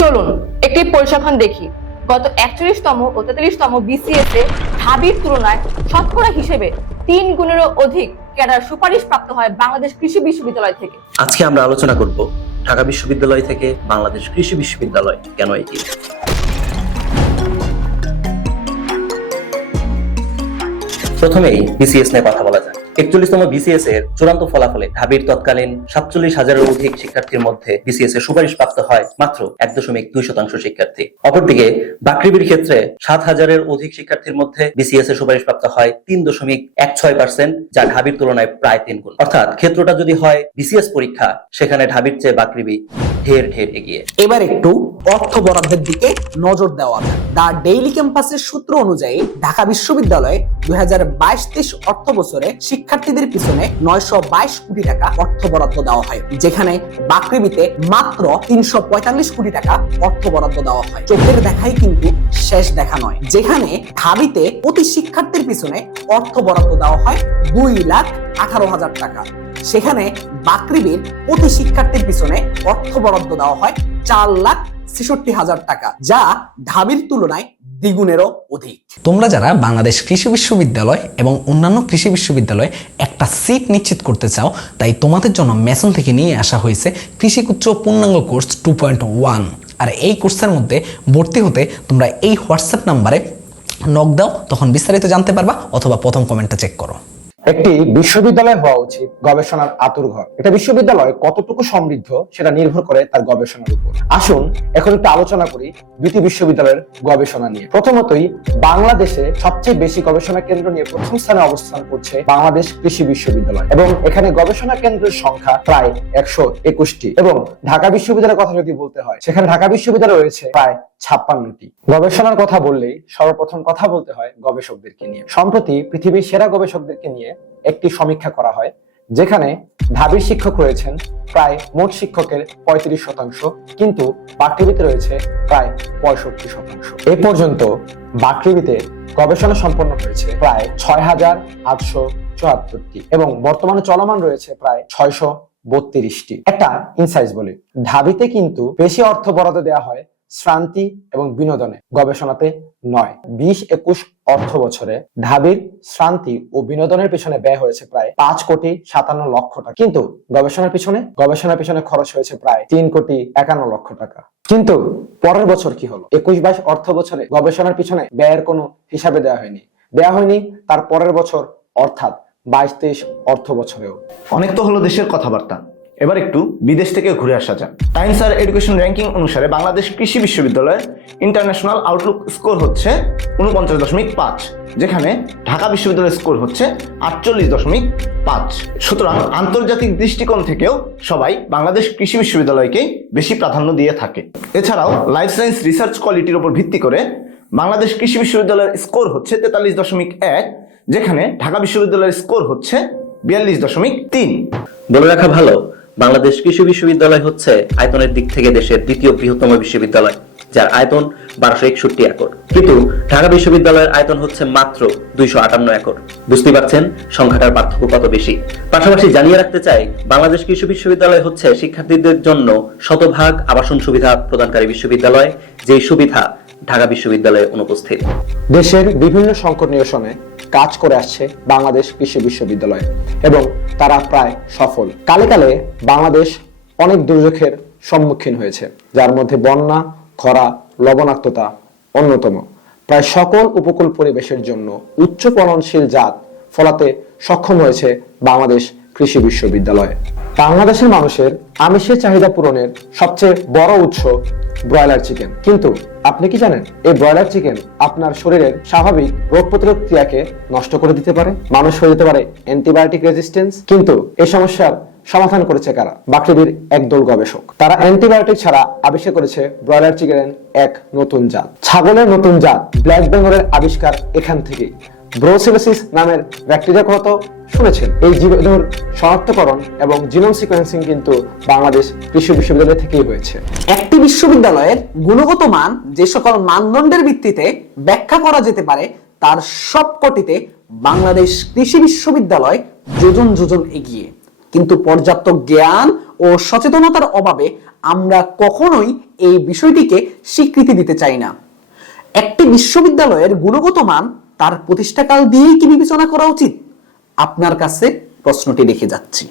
চলুন, একটি পরিসংখ্যান দেখি। গত একচল্লিশতম ও তেতাল্লিশতম বিসিএস এ ঢাবির তুলনায় শতকরা হিসেবে তিন গুণেরও অধিক ক্যাডার সুপারিশ প্রাপ্ত হয় বাংলাদেশ কৃষি বিশ্ববিদ্যালয় থেকে। আজকে আমরা আলোচনা করব ঢাকা বিশ্ববিদ্যালয় থেকে বাংলাদেশ কৃষি বিশ্ববিদ্যালয় কেন এটি প্রথমেই বিসিএস নিয়ে কথা বলা একচল্লিশতম বিসিএস এর চূড়ান্ত ফলাফলে ঢাবির তৎকালীন সাতচল্লিশ হাজারের অধিক শিক্ষার্থীর মধ্যে বিসিএস এর সুপারিশ প্রাপ্ত হয় মাত্র এক দশমিক দুই শতাংশ শিক্ষার্থী। অপরদিকে বাকৃবির ক্ষেত্রে সাত হাজারের অধিক শিক্ষার্থীর মধ্যে বিসিএস এর সুপারিশ প্রাপ্ত হয় তিন দশমিক এক ছয় পার্সেন্ট, যা ঢাবির তুলনায় প্রায় তিন গুণ অর্থাৎ ক্ষেত্রটা যদি হয় বিসিএস পরীক্ষা, সেখানে ঢাবির চেয়ে বাকৃবি ঢের ঢের এগিয়ে। এবার একটু অর্থ বরাদ্দের দিকে নজর দেওয়া। দা ডেইলি ক্যাম্পাসের সূত্র অনুযায়ী ঢাকা বিশ্ববিদ্যালয়ে দুই হাজার বাইশ অর্থ বছরে শিক্ষার্থীদের পিছনে নয়শো বাইশ কোটি টাকা অর্থ বরাদ্দ দেওয়া হয়, যেখানে বাকৃবিতে মাত্র তিনশো পঁয়তাল্লিশ কোটি টাকা অর্থ বরাদ্দ দেওয়া হয়। চোখের দেখাই কিন্তু শেষ দেখা নয়, যেখানে ঢাবিতে প্রতি শিক্ষার্থীর পিছনে অর্থ বরাদ্দ দেওয়া হয় দুই লাখ আঠারো হাজার টাকা। সেখানে বাকৃবির প্রতি শিক্ষার্থীর পিছনে অর্থ বরাদ্দ দেওয়া হয় চার লাখ ছেষট্টি হাজার টাকা, যা ঢাবির তুলনায় দ্বিগুণেরও অধিক। তোমরা যারা বাংলাদেশ কৃষি বিশ্ববিদ্যালয় এবং অন্যান্য কৃষি বিশ্ববিদ্যালয়ে একটা সিট নিশ্চিত করতে চাও, তাই তোমাদের জন্য মেসন থেকে নিয়ে আসা হয়েছে কৃষিকুচ্চ পূর্ণাঙ্গ কোর্স টু পয়েন্ট ওয়ান। আর এই কোর্সের মধ্যে ভর্তি হতে তোমরা এই হোয়াটসঅ্যাপ নাম্বারে নক দাও, তখন বিস্তারিত জানতে পারবা অথবা প্রথম কমেন্টটা চেক করো। একটি বিশ্ববিদ্যালয় হওয়া উচিত গবেষণার আতুরঘর এটা বিশ্ববিদ্যালয় কতটুকু সমৃদ্ধ সেটা নির্ভর করে তার গবেষণার উপর। আসুন, এখন একটু আলোচনা করি দুটি বিশ্ববিদ্যালয়ের গবেষণা নিয়ে। প্রথমতই, বাংলাদেশে সবচেয়ে বেশি গবেষণা কেন্দ্র নিয়ে প্রথম স্থানে অবস্থান করছে বাংলাদেশ কৃষি বিশ্ববিদ্যালয়। এবং এখানে গবেষণা কেন্দ্রের সংখ্যা প্রায় একশো একুশটি। এবং ঢাকা বিশ্ববিদ্যালয়ের কথা যদি বলতে হয়, সেখানে ঢাকা বিশ্ববিদ্যালয় রয়েছে প্রায় ছাপ্পান্নটি। গবেষণার কথা বললেই সর্বপ্রথম কথা বলতে হয় গবেষকদেরকে নিয়ে। সম্প্রতি পৃথিবীর সেরা গবেষকদেরকে নিয়ে একটি সমীক্ষা করা হয়, যেখানে ঢাবির শিক্ষক রয়েছেন প্রায় মোট শিক্ষকের পঁয়ত্রিশ শতাংশ, কিন্তু বাকৃবিতে রয়েছে প্রায় পঁয়ষট্টি শতাংশ। এ পর্যন্ত বাকৃবিতে গবেষণা সম্পন্ন হয়েছে প্রায় ছয় হাজার আটশো চুয়াত্তরটি এবং বর্তমানে চলমান রয়েছে প্রায় ছয়শো বত্রিশটি। একটা ইনসাইজ বলি ঢাবিতে কিন্তু বেশি অর্থ বরাদ্দ দেওয়া হয় শ্রান্তি এবং বিনোদনে গবেষণাতে নয়। বিশ একুশ অর্থ বছরে ঢাবির শ্রান্তি ও বিনোদনের পিছনে ব্যয় হয়েছে প্রায় পাঁচ কোটি সাতান্ন লক্ষ টাকা। কিন্তু গবেষণার পিছনে গবেষণার পিছনে খরচ হয়েছে প্রায় তিন কোটি একান্ন লক্ষ টাকা। কিন্তু পরের বছর কি হলো? একুশ বাইশ অর্থ বছরে গবেষণার পিছনে ব্যয়ের কোনো হিসাবে দেওয়া হয়নি। দেওয়া হয়নি তার পরের বছর, অর্থাৎ বাইশ তেইশ অর্থ বছরেও। অনেক তো হলো দেশের কথাবার্তা। এবার একটু বিদেশ থেকে ঘুরে আসা যাক। টাইমস আর এডুকেশন র্যাঙ্কিং অনুসারে বাংলাদেশ কৃষি বিশ্ববিদ্যালয়ের ইন্টারন্যাশনাল আউটলুক স্কোর হচ্ছে উনপঞ্চাশ দশমিক পাঁচ, যেখানে ঢাকা বিশ্ববিদ্যালয়ের স্কোর হচ্ছে আটচল্লিশ দশমিক পাঁচ। সুতরাং আন্তর্জাতিক দৃষ্টিকোণ থেকেও সবাই বাংলাদেশ কৃষি বিশ্ববিদ্যালয়কেই বেশি প্রাধান্য দিয়ে থাকে। এছাড়াও লাইফ সায়েন্স রিসার্চ কোয়ালিটির উপর ভিত্তি করে বাংলাদেশ কৃষি বিশ্ববিদ্যালয়ের স্কোর হচ্ছে তেতাল্লিশ দশমিক এক, যেখানে ঢাকা বিশ্ববিদ্যালয়ের স্কোর হচ্ছে বিয়াল্লিশ দশমিক তিন। বলে রাখা ভালো বাংলাদেশ কৃষি বিশ্ববিদ্যালয় হচ্ছে আয়তনের দিক থেকে দেশের দ্বিতীয় বৃহত্তম বিশ্ববিদ্যালয়, যার আয়তন বারোশো একষট্টি একর। কিন্তু ঢাকা বিশ্ববিদ্যালয়ের আয়তন হচ্ছে মাত্র দুইশো আটান্ন একর। বুঝতেই পারছেন, সংখ্যাটার পার্থক্য কত বেশি? পাশাপাশি জানিয়ে রাখতে চাই, বাংলাদেশ কৃষি বিশ্ববিদ্যালয় হচ্ছে শিক্ষার্থীদের জন্য শতভাগ আবাসন সুবিধা প্রদানকারী বিশ্ববিদ্যালয়, যেই সুবিধা ঢাকা বিশ্ববিদ্যালয়ে অনুপস্থিত। দেশের বিভিন্ন সংকট নিরসনে কাজ করে আসছে বাংলাদেশ কৃষি বিশ্ববিদ্যালয় এবং তারা প্রায় সফল। কালে কালে বাংলাদেশ অনেক দুর্যোগের সম্মুখীন হয়েছে, যার মধ্যে বন্যা, খরা, লবণাক্ততা অন্যতম। প্রায় সকল উপকূল পরিবেশের জন্য উচ্চ ফলনশীল জাত ফলাতে সক্ষম হয়েছে বাংলাদেশ কৃষি বিশ্ববিদ্যালয়। বাংলাদেশের মানুষের আমিষের চাহিদা পূরণের সবচেয়ে বড় উৎস ব্রয়লার চিকেন। কিন্তু আপনি কি জানেন, এই ব্রয়লার চিকেন আপনার শরীরের স্বাভাবিক রোগ প্রতিরোধ ক্রিয়াকে নষ্ট করে দিতে পারে? মানুষ হয়ে যেতে পারে অ্যান্টিবায়োটিক রেজিস্ট্যান্স। কিন্তু এই সমস্যার সমাধান করেছে কারা? বাকৃবির একদল গবেষক। তারা অ্যান্টিবায়োটিক ছাড়া আবিষ্কার করেছে ব্রয়লার চিকেনের এক নতুন জাত। ছাগলের নতুন জাত ব্ল্যাক বেঙ্গলের আবিষ্কার এখান থেকেই। ব্রোসিলোসিস নামের ব্যাকটেরিয়া কত শুনেছেন, এই জীবাণুর শনাক্তকরণ এবং জিনোম সিকোয়েন্সিং কিন্তু বাংলাদেশ কৃষি বিশ্ববিদ্যালয় থেকেই হয়েছে। একটি বিশ্ববিদ্যালয়ের গুণগত মান যে সকল মানদণ্ডের ভিত্তিতে ব্যাখ্যা করা যেতে পারে, তার সবকটিতে বাংলাদেশ কৃষি বিশ্ববিদ্যালয় যোজন যোজন এগিয়ে। কিন্তু পর্যাপ্ত জ্ঞান ও সচেতনতার অভাবে আমরা কখনোই এই বিষয়টিকে স্বীকৃতি দিতে চাই না। একটি বিশ্ববিদ্যালয়ের গুণগত মান তার প্রতিষ্ঠাকাল দিয়েই কি বিবেচনা করা উচিত? আপনার কাছে প্রশ্নটি রেখে যাচ্ছি।